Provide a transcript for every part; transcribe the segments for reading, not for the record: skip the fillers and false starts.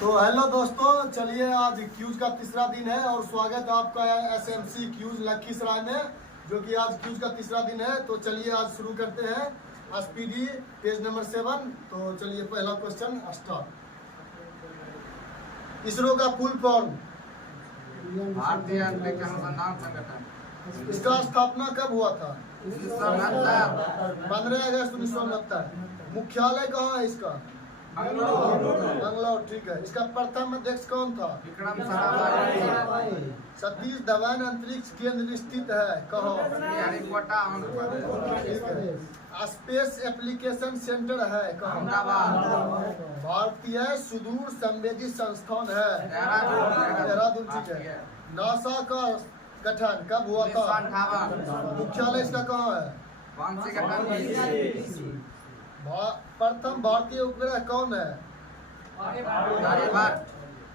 तो हेलो दोस्तों, चलिए आज क्यूज का तीसरा दिन है और स्वागत है आपका एसएमसी क्यूज लखीसराय में, जो कि आज क्यूज का तीसरा दिन है। तो चलिए आज शुरू करते हैं एसपीडी पेज नंबर 7। तो चलिए पहला क्वेश्चन स्टार्ट। इसरो का फुल फॉर्म? भारतीय अंतरिक्ष अनुसंधान संगठन। इसका स्थापना कब हुआ था? 1969। 15 अगस्त 1969। मुख्यालय कहाँ है इसका? बंगलौर। ठीक है। इसका प्रथम अध्यक्ष कौन था? विक्रम साराभाई। सतीश धवन अंतरिक्ष केंद्र स्थित है कहाँ? श्रीहरिकोटा, आंध्र प्रदेश। ठीक है। स्पेस एप्लीकेशन सेंटर है कहाँ? अहमदाबाद। भारतीय सुदूर संवेदी संस्थान है देहरादून। देहरादून। ठीक है। नासा का गठन कब हुआ था? 1958। मुख्यालय इसका कहाँ है? वांसी गठन। प्रथम भारतीय उपग्रह कौन है? आर्यभट्ट।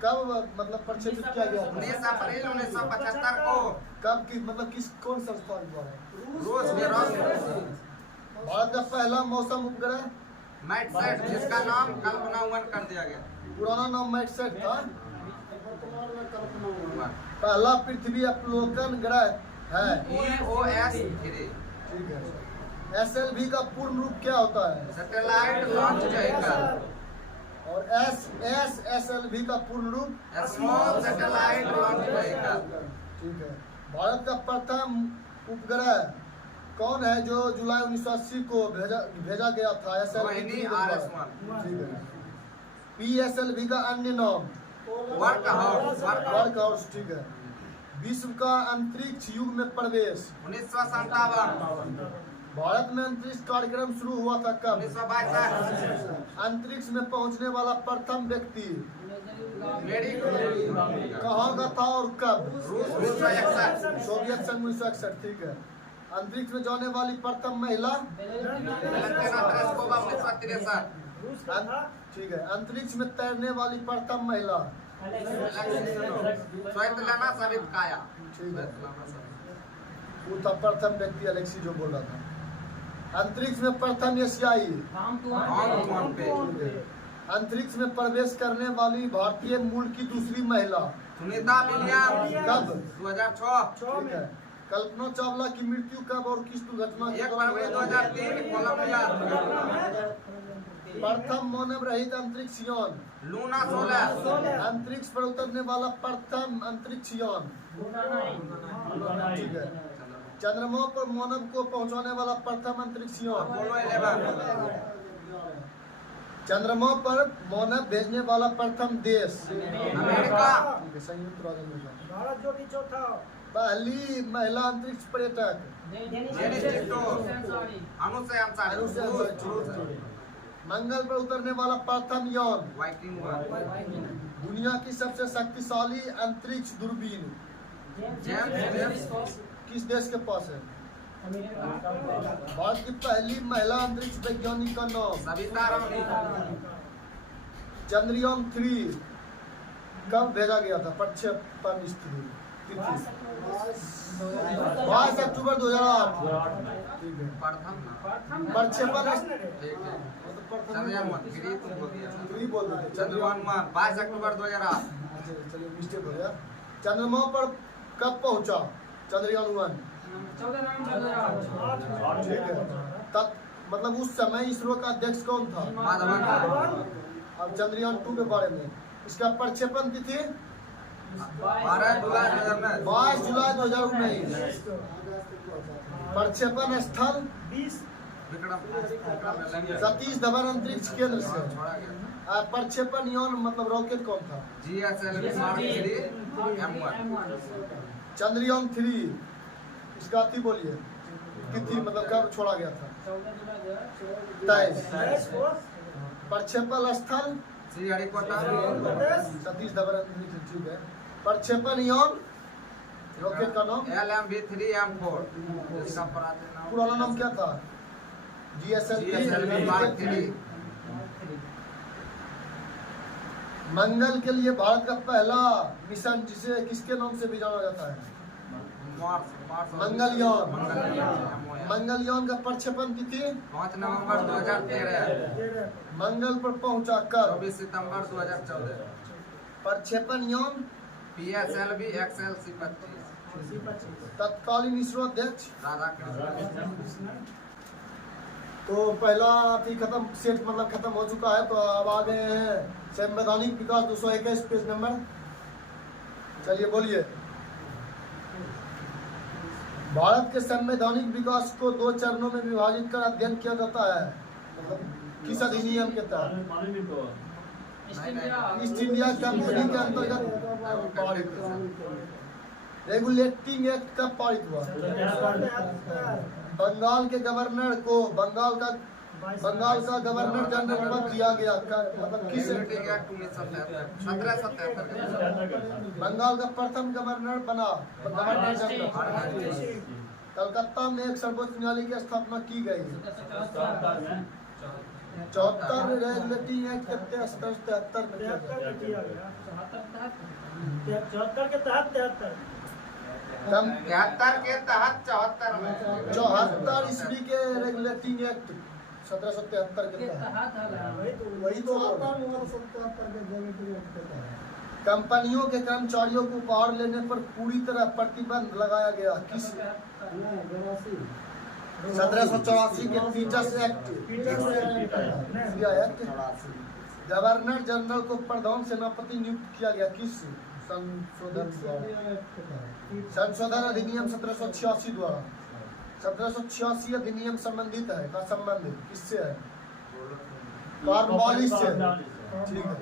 कब मतलब प्रक्षेपित किया गया था? 19 अप्रैल 1975 को कब की मतलब कौन संस्थान द्वारा? रूस में रॉस। भारत का पहला मौसम उपग्रह? मैटसेट, जिसका नाम कल्पना 1 कर दिया गया। पुराना नाम मैटसेट था। पहला पृथ्वी अवलोकन ग्रह है? EOS 3। ठीक है। SLV का पूर्ण रूप क्या होता है? Satellite launch vehicle. और SLV का पूर्ण रूप? Small satellite launch vehicle. ठीक है। भारत का प्रथम उपग्रह कौन है जो जुलाई 1980 को भेजा गया था? रोहिणी RS1। ठीक है। PSLV का अन्य नाम? Work house. ठीक है। विश्व का अंतरिक्ष युग में प्रवेश? 1957। भारत में अंतरिक्ष कार्यक्रम शुरू हुआ था कब? 1962। अंतरिक्ष में पहुंचने वाला प्रथम व्यक्ति मेरी कहाँ का था और कब? रूस 1961। सोवियत संघ 1961। ठीक है। अंतरिक्ष में जाने वाली प्रथम महिला? Valentina Tereshkova 1963। ठीक है। अंतरिक्ष में तैरने वाली प्रथम महिला? स्वेतलाना सवित्काया। ठीक है। वो था प्रथम व्यक्ति अलेक्सी जो बोल रहा था। अंतरिक्ष में प्रथम एशियाई? अंतरिक्ष में प्रवेश करने वाली भारतीय मूल की दूसरी महिला? सुनीता विलियम्स। कब? 2006। ठीक है। कल्पना चावला की मृत्यु कब और किस दुर्घटना? 1 फरवरी 2003 कोलंबिया। प्रथम मानव रहित अंतरिक्ष यान? लूना 16। अंतरिक्ष पर उतरने वाला प्रथम अंतरिक्ष यान? ठीक है। चंद्रमा पर मानव को पहुंचाने वाला प्रथम अंतरिक्ष यान? अपोलो 11। चंद्रमा पर मानव भेजने वाला प्रथम देश? अमेरिका। संयुक्त राज्य अमेरिका। भारत जो कि चौथा। पहली महिला अंतरिक्ष पर्यटक? Janice Tito. Anousheh Ansari. मंगल पर उतरने वाला प्रथम यान? वाइकिंग 1। दुनिया की सबसे शक्तिशाली अंतरिक्ष दूरबीन जेम्स किस देश के पास है? भारत की पहली महिला अंतरिक्ष वैज्ञानिक का नाम? सविता रानी। चंद्रयान 3 कब भेजा गया था? प्रक्षेपण तिथि? 22 अक्टूबर 2008। ठीक है। प्रथम ना। प्रक्षेपण ठीक है। चंद्रयान 1 3 तुम बोल दिया। 3 बोल देते। चंद्रयान 1 22 अक्टूबर 2008। चलिए मिस्टेक हो गया। चंद्रमा पर कब पहुंचा चंद्रयान 1? 14 नवंबर 2008। ठीक है। तब मतलब उस समय इसरो का अध्यक्ष कौन था? माधवन। अब चंद्रयान 2 के बारे में, इसका प्रक्षेपण तिथि? 12 जुलाई 2019। 22 जुलाई 2019। प्रक्षेपण स्थल? विक्रम सतीश धवन अंतरिक्ष केंद्र से। छोड़ा गया। प्रक्षेपण यान मतलब रॉकेट कौन था? GSLV Mark 3 M1। चंद्रयान 3 इसका तिथि बोलिए, तिथि मतलब कब छोड़ा गया था? 23। प्रक्षेपण स्थल? श्रीहरिकोटा। सतीश धवन अंतरिक्ष। ठीक है। प्रक्षेपण यान रॉकेट का नाम? LMV3 M4। इसका पुराना नाम क्या था? GSLV Mark 3। मंगल के लिए भारत का पहला मिशन जिसे किसके नाम से भी जाना जाता है? मंगलयान। मंगलयान का प्रक्षेपण तिथि? 5 नवंबर 2013। मंगल पर पहुंचा कब? 24 सितंबर 2014। प्रक्षेपण यान PSLV XLC 25 तत्कालीन इसरो अध्यक्ष राधाकृष्ण। तो पहला अभी खत्म सेट मतलब खत्म हो चुका है। तो अब आ गए हैं संवैधानिक विकास 221 पेज नंबर। चलिए बोलिए। भारत के संवैधानिक विकास को 2 चरणों में विभाजित कर अध्ययन किया जाता है। मतलब किस अधिनियम के तहत? ईस्ट इंडिया कंपनी के अंतर्गत पारित हुआ। रेगुलेटिंग एक्ट कब पारित हुआ? बंगाल के गवर्नर को बंगाल का गवर्नर जनरल पद दिया गया। मतलब किस रेगुलेटिंग एक्ट 1777 बंगाल का प्रथम गवर्नर बना गवर्नर जनरल। कलकत्ता में एक सर्वोच्च न्यायालय की स्थापना की गई। 74 रेगुलेटिंग एक्ट के तहत 77 में किया गया। 74 के तहत 73 73 के तहत 74 में 74 ईस्वी के रेगुलेटिंग एक्ट 1773 के तहत वही तो कंपनियों के कर्मचारियों को उपहार लेने पर पूरी तरह प्रतिबंध लगाया गया। किस 1784 के पीटर्स एक्ट गवर्नर जनरल को प्रधान सेनापति नियुक्त किया गया। किस संशोधन अधिनियम 1786 द्वारा? 1786 अधिनियम संबंधित है का संबंधित किससे है? कॉर्नवालिस से। ठीक है।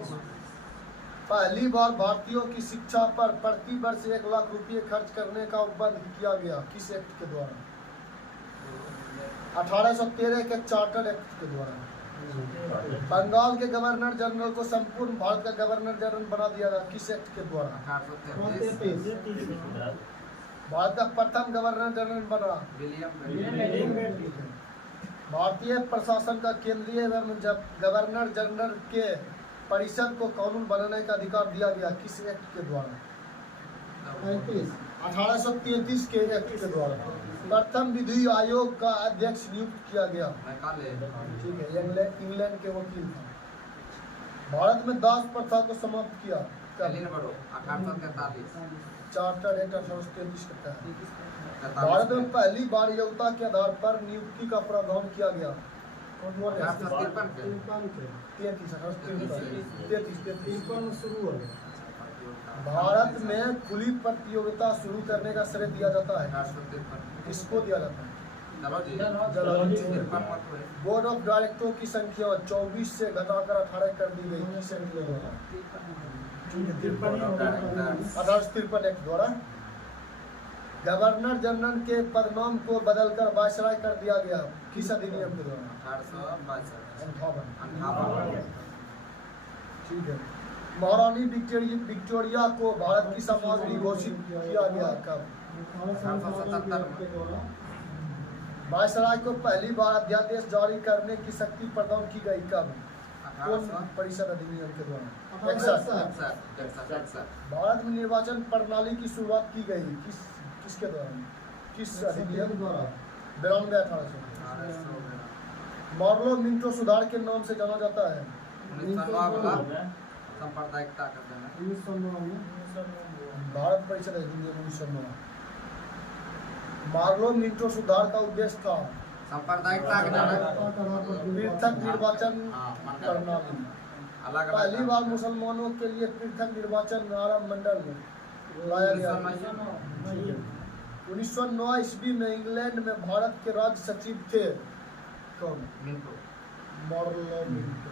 पहली बार भारतीयों की शिक्षा पर प्रति वर्ष 1 लाख रुपए खर्च करने का उपबंध किया गया। किस एक्ट के द्वारा? 1813 के चार्टर एक्ट के द्वारा। बंगाल के गवर्नर जनरल को संपूर्ण भारत का गवर्नर जनरल बना दिया गया। किस एक्ट के द्वारा? 1833 भारत का प्रथम गवर्नर जनरल बना विलियम भारतीय प्रशासन का केंद्रीय एवं गवर्नर जनरल के परिषद को कानून बनाने का अधिकार दिया गया। किस एक्ट के द्वारा? 1833 के एक्ट के द्वारा। प्रथम विधि आयोग का अध्यक्ष नियुक्त किया गया। ठीक है। इंग्लैंड के वकील था। भारत में दास प्रथा को समाप्त किया। 1843 चार्टर एक्ट 1833 के तहत। भारत में पहली बार योग्यता के आधार पर नियुक्ति का प्रावधान किया गया। 1833 शुरू हो गया। भारत में खुली प्रतियोगिता शुरू करने का श्रेय दिया जाता है। किसको दिया जाता है? बोर्ड ऑफ डायरेक्टरों की संख्या 24 से घटाकर 18 कर दी गई। किस एक्ट के द्वारा? 1853 एक्ट द्वारा। गवर्नर जनरल के पदनाम को बदलकर वायसराय कर दिया गया। किस अधिनियम के द्वारा? 1858। ठीक है। महारानी विक्टोरिया को भारत की समाधि घोषित किया गया कब? 1877 वायसराय को पहली बार अध्यादेश जारी करने की शक्ति प्रदान की गई कब? कौन परिषद अधिनियम के द्वारा? 61। भारत में निर्वाचन प्रणाली की शुरुआत की गई किसके द्वारा? किस अधिनियम द्वारा? 92 1800। मार्लो मिंटो सुधार के नाम से जाना जाता है। 1909 सांप्रदायिकता का देना। भारत परिषद अधिनियम 1909। मार्लो मिंटो सुधार का उद्देश्य था सांप्रदायिकता के देना। पृथक निर्वाचन प्रणाली। अलग पहली बार मुसलमानों के लिए पृथक निर्वाचन आरंभ मंडल लाया गया। 1909 ईस्वी में इंग्लैंड में भारत के राज्य सचिव थे कौन? Marlowe Minto.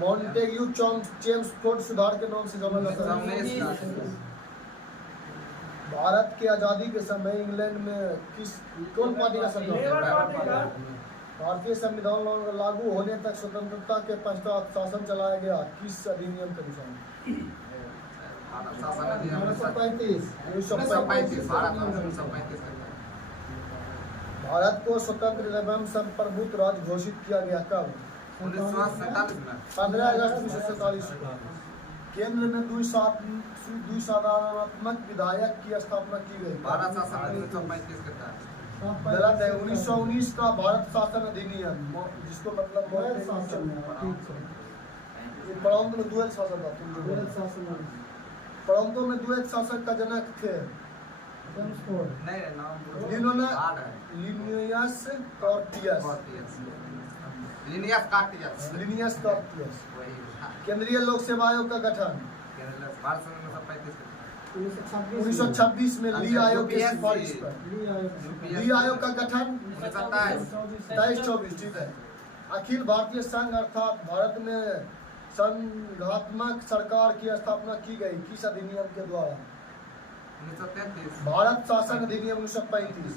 मॉन्टेग्यू चेम्सफोर्ड सुधार के नाम से जाना जाता है। भारत की आजादी के समय इंग्लैंड में कौन पार्टी का सरकार? भारतीय संविधान लागू होने तक स्वतंत्रता के पश्चात शासन चलाया गया। किस अधिनियम के अनुसार? 1935। भारत को स्वतंत्र एवं संप्रभुत्व राज्य घोषित किया गया कब? 15 अगस्त 1947 को। केंद्र में द्विसाधारणात्मक विधायक की स्थापना की गई। भारत शासन 1935 के तहत। गलत है। 1919 का भारत शासन अधिनियम जिसको मतलब प्रांत में द्वैत शासन था, तुम जो बोले। प्रांतों में द्वैत शासक का जनक थे नहीं नाम बोलो। जिन्होंने हार्ड है। लिनियस कॉर्टियस। लिनियस कार्टियस। लिनियस कॉर्टियस। वही केंद्रीय लोक सेवा आयोग का गठन केरल भारत संघ में 35 1926 में ली आयोग की सिफारिश पर। ली आयोग का गठन 23-24, ठीक है। अखिल भारतीय संघ अर्थात भारत में संघात्मक सरकार की स्थापना की गई किस अधिनियम के द्वारा? 1933 भारत शासन अधिनियम 1935।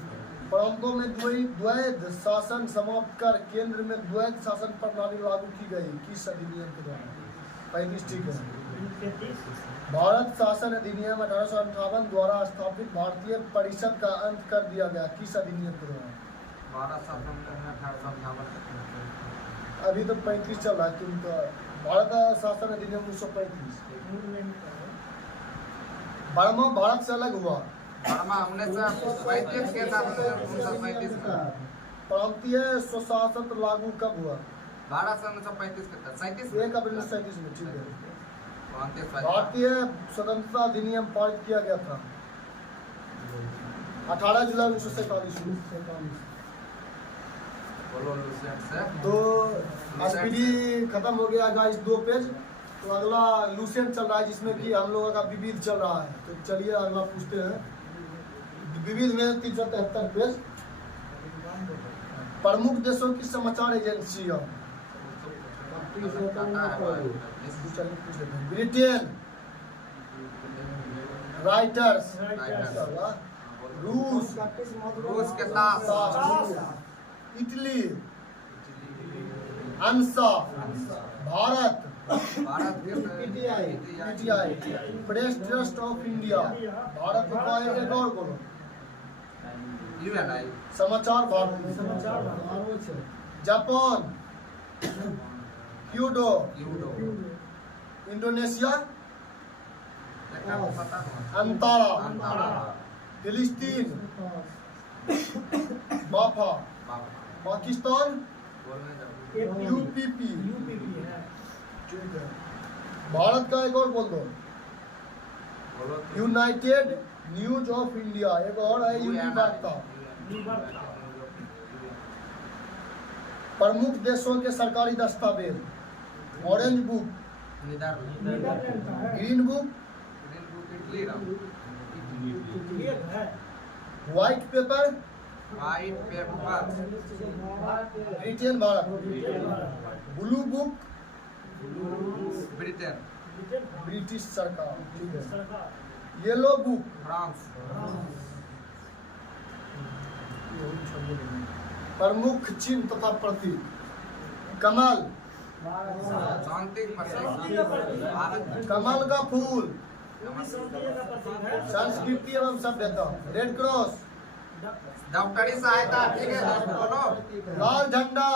प्रांतों में द्वैध शासन समाप्त कर केंद्र में द्वैध शासन प्रणाली लागू की गई किस अधिनियम के द्वारा? 35, ठीक है। भारत शासन अधिनियम 1858 द्वारा स्थापित भारतीय परिषद का अंत कर दिया गया किस अधिनियम के द्वारा? भारत शासन में 1858 अभी तो 35 चल रहा है क्योंकि भारत शासन अधिनियम 1935। बर्मा भारत से अलग हुआ। बर्मा 1935 के साथ 1935 में प्रांतीय स्वशासन लागू कब हुआ? भारत सन 1935 के तहत 37 1 अप्रैल 1937 में, ठीक है। 35 भारतीय स्वतंत्रता अधिनियम पारित किया गया था 18 जुलाई 1947 में। बोलो लूसेंट से तो एसपीडी खत्म हो गया गाइस, 2 पेज। तो अगला लूसेंट चल रहा है जिसमें कि हम लोगों का विविध चल रहा है। तो चलिए अगला पूछते हैं। विविध में 373 पेज। प्रमुख देशों की समाचार एजेंसियां। ब्रिटेन, राइटर्स, रूस, रूस के साथ इटली, अंसा, भारत, भारत के PTI, press trust of India, Bharat का एक और बोलो, यूएनआई समाचार भारती, जापान, क्यूडो, यूडो इंडोनेशिया, पता है अंतारा, अंतारा फिलिस्तीन, बाफा, पाकिस्तान, बोलने जाओ यूपीपी, ठीक है। भारत का एक और बोल दो, बोलो तो यूनाइटेड न्यूज ऑफ इंडिया, एक और है यूनी वार्ता। प्रमुख देशों के सरकारी दस्तावेज, orange book, Netherlands green book, green book Italy white paper, white paper Britain Bharat, blue book, Britain British सरकार, ठीक है। येलो बुक, फ्रांस प्रमुख चिन्ह तथा प्रतीक, कमल, शांति भारत कमल का फूल, संस्कृति एवं सभ्यता, रेड क्रॉस, डॉक्टरी सहायता, ठीक है बोलो लाल झंडा,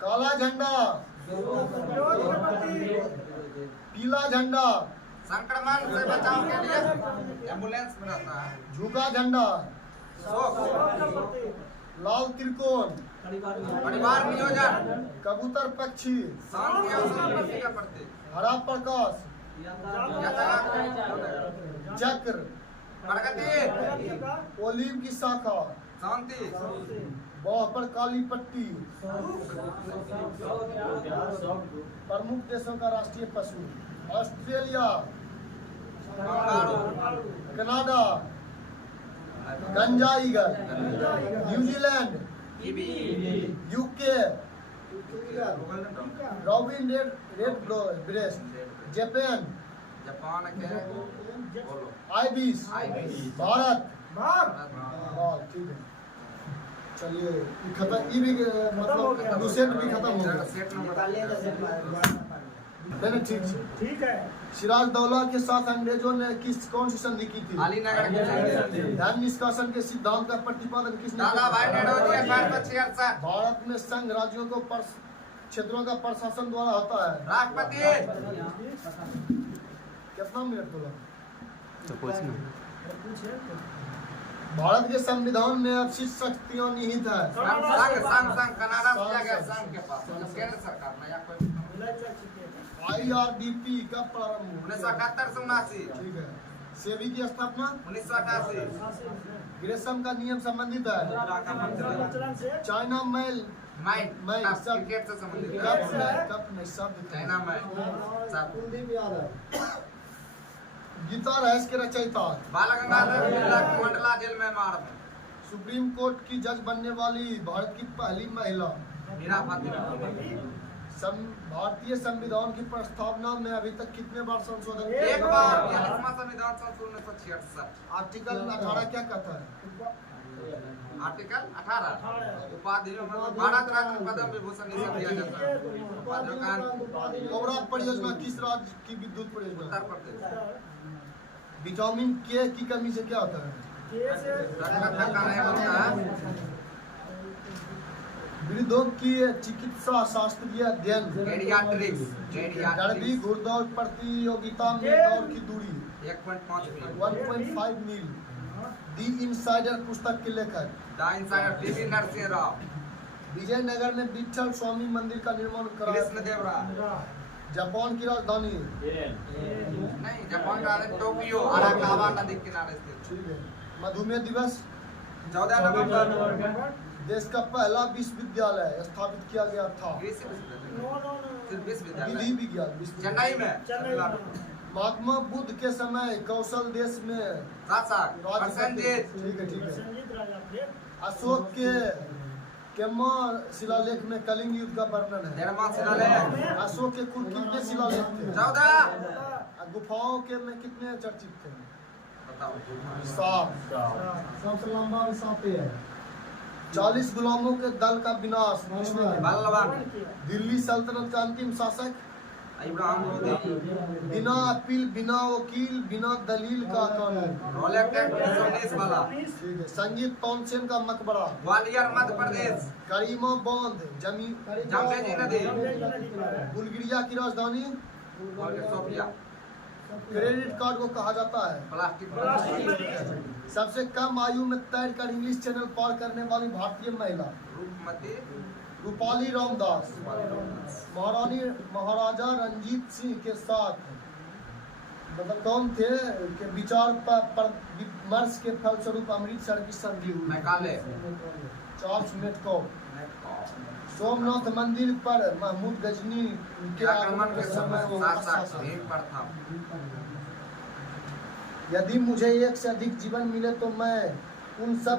काला झंडा, पीला झंडा, संक्रमण से बचाव के लिए एम्बुलेंस बनाता है झुका झंडा, शोक लाल त्रिकोण, परिवार नियोजन कबूतर पक्षी, शांति और संपत्ति का प्रतीक हरा प्रकाश, यातायात चक्र, प्रगति ओलिव की शाखा, शांति बाह पर काली पट्टी। प्रमुख देशों का राष्ट्रीय पशु, ऑस्ट्रेलिया, कंगारू कनाडा, गंजा eagle, New Zealand, UK, robin red breast, Japan, Japan के बोलो आइबिस, आइबिस। भारत, भारत ठीक है। चलिए ये खत्म, ये भी मतलब लूसेंट भी खत्म हो गया। सेट नंबर नहीं ठीक है। ठीक है। सिराजदौला के साथ अंग्रेजों ने कौन सी संधि की थी? अलीनगर के धन निष्कासन के सिद्धांत का प्रतिपादन किसने दादा भाई किया? नेहरू जी 1866 भारत में संघ राज्यों को क्षेत्रों का प्रशासन द्वारा होता है। राष्ट्रपति कितना मिनट बोला? तो कुछ नहीं। भारत के संविधान में अब 6 शक्तियां निहित है। संग कनाडा से आ गया संघ के पास मतलब केंद्र सरकार में या कोई IRDP कब प्रारंभ हुआ? 1971 से 79 ठीक है। सेबी की स्थापना 1988 ग्रेसम का नियम संबंधित है। चाइना मेल माइंड सब क्रिकेट से संबंधित कप में सब चाइना में सब कुलदीप यादव गीता रहस्य के रचयिता। बाल गंगाधर तिलक मंडला जेल में मार में सुप्रीम कोर्ट की जज बनने वाली भारत की पहली महिला। मीरा फातिमा भारतीय संविधान की प्रस्तावना में अभी तक कितने बार संशोधन किया? एक बार 42वां संविधान संशोधन 1966 आर्टिकल 18 क्या कहता है? आर्टिकल 18 उपाधियों में भारत रत्न पद्म विभूषण ये सब दिया जाता है। गौरा परियोजना किस राज्य की विद्युत परियोजना? उत्तर प्रदेश। विटामिन के की कमी से क्या होता है? रक्त का नहीं बनता है। वृद्धों की चिकित्सा शास्त्रीय अध्ययन। डर्बी घुड़दौड़ प्रतियोगिता में दौड़ की दूरी 1.5 मील। दी इनसाइडर पुस्तक के लेखक the insider TV Narasimha Rao. Vijayanagar में विठल स्वामी मंदिर का निर्माण कराया। कृष्णदेव राय। जापान की राजधानी नहीं, जापान का राजधानी टोक्यो अराकावा नदी किनारे स्थित। ठीक है। मधुमेह दिवस 14 नवंबर। देश का पहला विश्वविद्यालय स्थापित किया गया था। विधि विज्ञान चेन्नई में। महात्मा बुद्ध के समय कौशल देश में ठीक है। अशोक के शिलालेख में कलिंग युद्ध का वर्णन है। अशोक के कुल कितने शिलालेख थे? 14। गुफाओं के में कितने चर्चित थे? 7। सबसे लंबा और 7 है। 40 गुलामों के दल का विनाश किसने किया? दिल्ली सल्तनत का अंतिम शासक इब्राहिम लोदी। बिना अपील, बिना वकील, बिना दलील का कानून। रोलेक्ट एक्ट 1919 वाला। ठीक है। संगीत तानसेन का मकबरा ग्वालियर मध्य प्रदेश। करीमा बांध जमशेदजी नदी। बुल्गारिया की राजधानी सोफिया। क्रेडिट कार्ड को कहा जाता है प्लास्टिक। सबसे कम आयु में तैरकर इंग्लिश चैनल पार करने वाली भारतीय महिला रूपमती रूपाली रामदास। महाराजा रंजीत सिंह के साथ मतलब कौन थे के विचार पर विमर्श के फलस्वरूप अमृतसर की संधि हुई? मैकाले। Charles Metcalfe. सोमनाथ मंदिर पर महमूद गजनी के आक्रमण के समय यदि मुझे एक से अधिक जीवन मिले तो मैं उन सब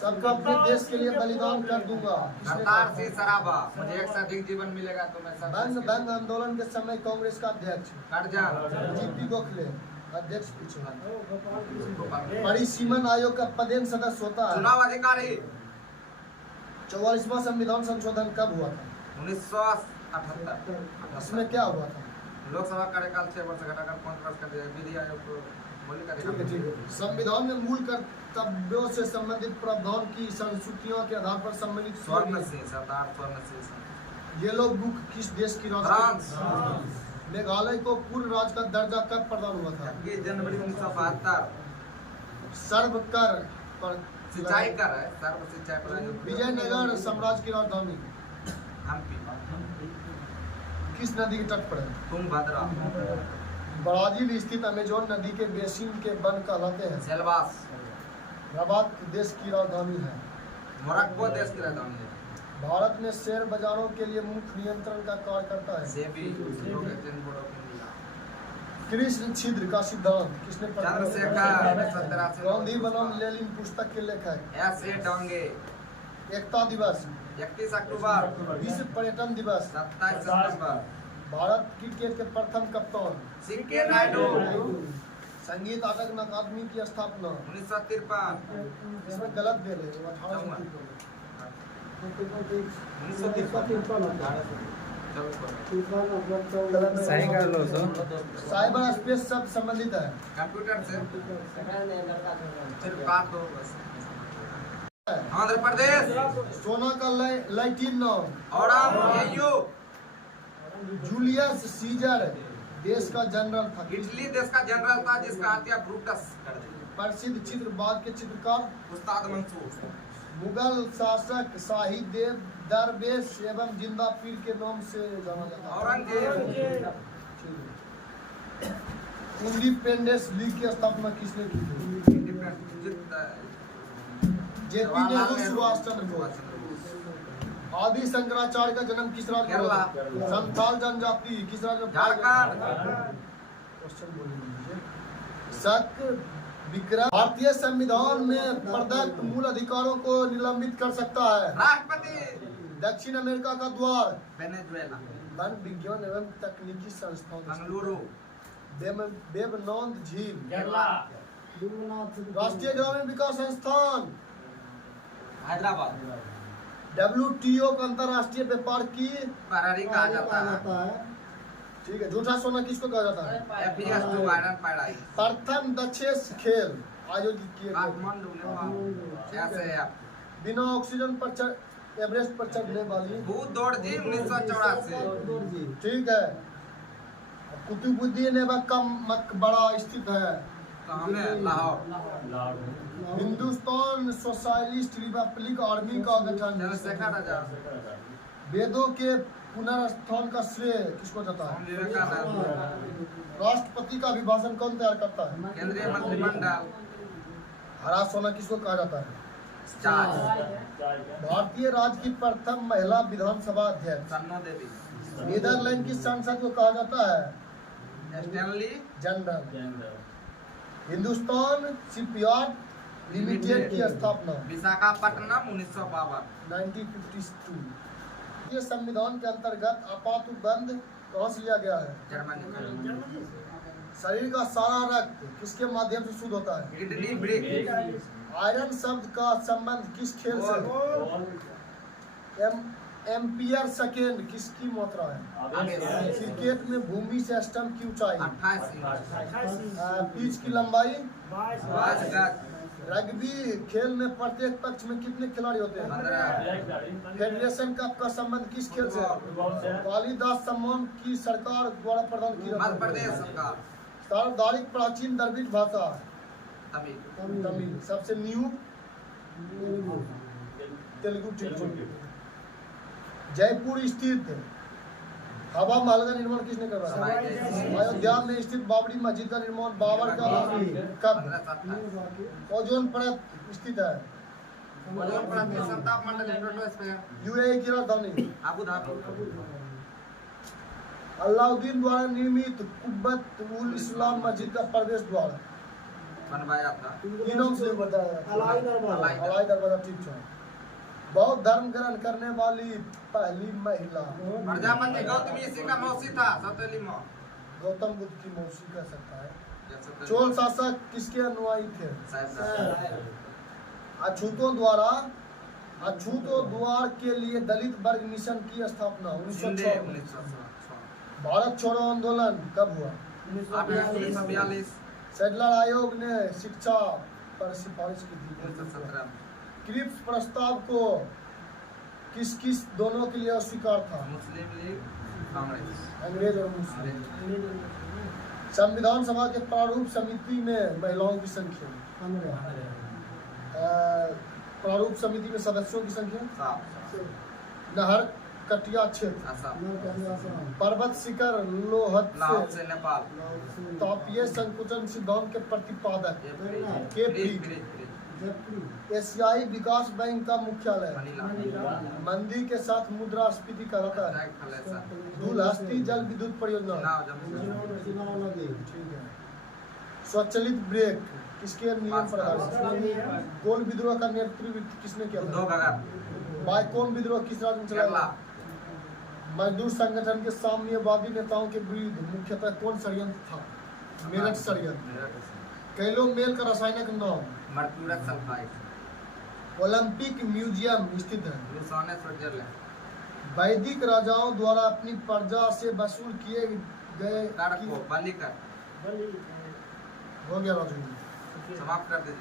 सबका अपने देश के लिए बलिदान कर दूंगा। मुझे एक से अधिक जीवन मिलेगा तो मैं बंग आंदोलन के समय कांग्रेस का अध्यक्ष जीपी गोखले अध्यक्ष पूछे। परिसीमन आयोग का पदेन सदस्य होता है। चुनाव अधिकारी। 44वां संविधान संशोधन कब हुआ था? 1978। इसमें क्या हुआ था? लोकसभा कार्यकाल 6 वर्ष घटाकर 5 वर्ष कर दिया। विधि आयोग को मौलिक अधिकार। संविधान में मूल कर्तव्यों से संबंधित प्रावधान की संस्तुतियों के आधार पर सम्मिलित स्वर्ण सिंह सरदार स्वर्ण सिंह। येलो बुक किस देश की फ्रांस। मेघालय को पूर्ण राज्य का दर्जा कब प्रदान हुआ था? 21 जनवरी 1972। सर्व कर पर सिंचाई कर है सर्व सिंचाई पर। विजयनगर साम्राज्य की राजधानी हम्पी। किस नदी के तट पर है? तुंगभद्रा। ब्राजील स्थित अमेजोन नदी के बेसिन के वन कहलाते हैं। सेल्वास। रबात देश की राजधानी है। मोरक्को देश की राजधानी है। भारत में शेयर बाजारों के लिए मुख्य नियंत्रण का कार्य करता है सेबी। कृष्ण छिद्र का सिद्धांत किसने चंद्रशेखर। गांधी बनाम लेनिन पुस्तक के लेखक। S.A. डांगे। एकता दिवस 31 अक्टूबर। विश्व पर्यटन दिवस 27 सितंबर। भारत क्रिकेट के प्रथम कप्तान सीके नायडू। संगीत नाटक अकादमी की स्थापना 1953। इसमें गलत दे रहे हो 1853 सही कर लो सो। साइबर स्पेस शब्द संबंधित है कंप्यूटर से। सिर्फ बात दो बस। आंध्र प्रदेश। सोना का लैटिन नाम और जूलियस सीजर देश का जनरल था। इटली देश का जनरल था जिसका हत्या ब्रूटस कर दिया। प्रसिद्ध चित्रवाद के चित्रकार उस्ताद मंसूर। मुगल शासक शाही देव दरवेश एवं जिंदा पीर के नाम से जाना जाता है। औरंगजेब। इंडिपेंडेंस लीग की स्थापना किसने की थी? जेपी नेहरू, सुभाष चंद्र बोस। आदि शंकराचार्य का जन्म किस राज्य में हुआ? केरला। संथाल जनजाति किस राज्य में? झारखंड। क्वेश्चन बोल लीजिए। शक विक्रम भारतीय संविधान में प्रदत्त मूल अधिकारों को निलंबित कर सकता है। राष्ट्रपति। दक्षिण अमेरिका का द्वार। वेनेजुएला। वन विज्ञान एवं तकनीकी संस्थान। बेंगलुरु। बेबनौंद झील। केरला। राष्ट्रीय ग्रामीण विकास संस्थान। हैदराबाद। WTO का अंतर्राष्ट्रीय व्यापार की फरारी कहा जाता है। ठीक है। झूठा सोना किसको कहा जाता है? FES2 iron paradise. प्रथम दक्षेश खेल आयोजित किए गए। काठमांडू नेपाल। ऐसे बिना ऑक्सीजन पर एवरेस्ट पर चढ़ने वाली भूत दौड़ थी 1984। ठीक है। कुतुबुद्दीन ऐबक का मकबरा स्थित है कहाँ में? Lahore. Hindustan socialist Republic army का गठन। चंद्रशेखर आजाद। वेदों के पुनरुत्थान का श्रेय किसको जाता है? स्वामी विवेकानंद। राष्ट्रपति का अभिभाषण कौन तैयार करता है? केंद्रीय मंत्रिमंडल। हरा सोना किसको कहा जाता है? चार्ज। भारतीय राज्य की प्रथम महिला विधानसभा अध्यक्ष। सन्नो देवी। नीदरलैंड की संसद को कहा जाता है? Stanley general. Hindustan shipyard limited की स्थापना विशाखापट्टनम 1952। 1952। ये संविधान के अंतर्गत आपातबंद कहाँ से लिया गया है? जर्मनी। शरीर का सारा रक्त किसके माध्यम से शुद्ध होता है? Kidney brick. आयरन शब्द का संबंध किस खेल से? एम्पियर सेकेंड किसकी मात्रा है? क्रिकेट में भूमि से स्टंप की ऊंचाई? 28। पिच की लंबाई? 22 गज। रग्बी खेल में प्रत्येक पक्ष में कितने खिलाड़ी होते हैं? 15। फेडरेशन कप का संबंध किस खेल से? कालिदास सम्मान की सरकार द्वारा प्रदान की मध्य प्रदेश सरकार। सर्वाधिक प्राचीन द्रविड़ भाषा? तमिल। तमिल। सबसे न्यू तेलुगु। ठीक। जयपुर स्थित हवा महल का निर्माण किसने करवाया? अयोध्या में स्थित बाबरी मस्जिद का निर्माण बाबर का कब? 1527। ओजोन परत स्थित है? ओजोन परत में संताप मंडल स्ट्रेटोस्फीयर। UAE की राजधानी? Abu Dhabi. अलाउद्दीन द्वारा निर्मित कुब्बत उल इस्लाम मस्जिद का प्रवेश द्वार बनवाया था। नाम से बताया? अलाई दरवाजा। अलाई दरवाजा। ठीक है। बौद्ध धर्म ग्रहण करने वाली पहली महिला? प्रजापति गौतमी इसी का मौसी था। सौतेली माँ। गौतम बुद्ध की मौसी कह सकता है। सौतेली चोल शासक किसके अनुयायी थे? साहिब। अछूतों द्वार के लिए दलित वर्ग मिशन की स्थापना 1906 में। 1906। भारत छोड़ो आंदोलन कब हुआ? 1942। सेडलर आयोग ने शिक्षा पर सिफारिश की थी 1917 में। क्रिप्स प्रस्ताव को किस दोनों के लिए अस्वीकार था? मुस्लिम लीग कांग्रेस। अंग्रेज और मुस्लिम। संविधान सभा के प्रारूप समिति में महिलाओं की संख्या? प्रारूप समिति में सदस्यों की संख्या? 7। नहर कटिया क्षेत्र? असम। पर्वत शिखर लोहत लाहौर से? से नेपाल। तापीय संकुचन सिद्धांत के प्रतिपादक? के फ्री। एशियाई विकास बैंक का मुख्यालय? मनीला। मंदी के साथ मुद्रास्फीति कराता है? दूलहस्ती जल विद्युत परियोजना? ठीक है। स्वचालित ब्रेक किसके नियम पर आधारित? कोल विद्रोह का नेतृत्व किसने किया था? बाइकॉन विद्रोह किस राज्य में चला गया? मजदूर संगठन के साम्यवादी नेताओं के विरुद्ध मुख्यतः कौन षड्यंत्र था? मेरठ षड्यंत्र। कैलो मेल का रासायनिक नाम? Mercurous sulphide. ओलंपिक म्यूजियम स्थित है? Lausanne Switzerland. वैदिक राजाओं द्वारा अपनी प्रजा से वसूल किए गए कर को बलि कर। हो गया राजू। समाप्त कर दीजिए।